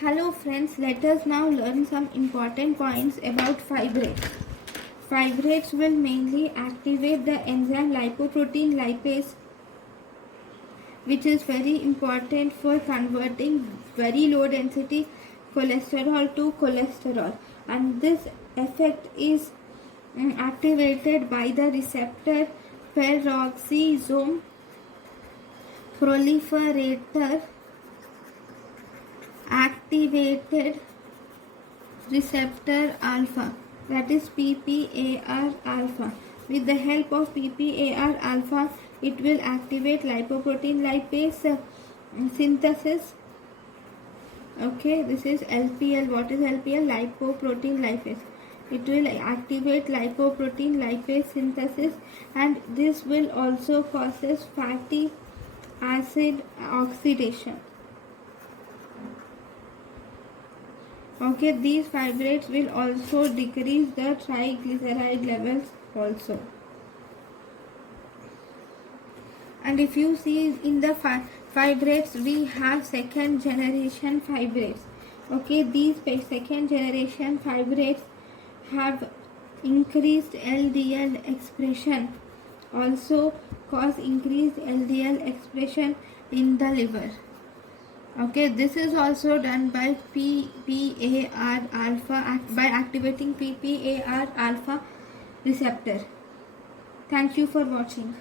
Hello friends, let us now learn some important points about fibrates. Fibrates will mainly activate the enzyme lipoprotein lipase, which is very important for converting very low density cholesterol to cholesterol, and this effect is activated by the receptor peroxisome proliferator activated receptor alpha, that is PPAR alpha. With the help of PPAR alpha, it will activate lipoprotein lipase synthesis. Okay, this is LPL. What is LPL? Lipoprotein lipase. It will activate lipoprotein lipase synthesis, and this will also causes fatty acid oxidation. Okay, these fibrates will also decrease the triglyceride levels also. And if you see in the fibrates, we have second generation fibrates. Okay, these second generation fibrates have increased LDL expression, also cause increased LDL expression in the liver. Okay, this is also done by PPAR alpha, by activating PPAR alpha receptor. Thank you for watching.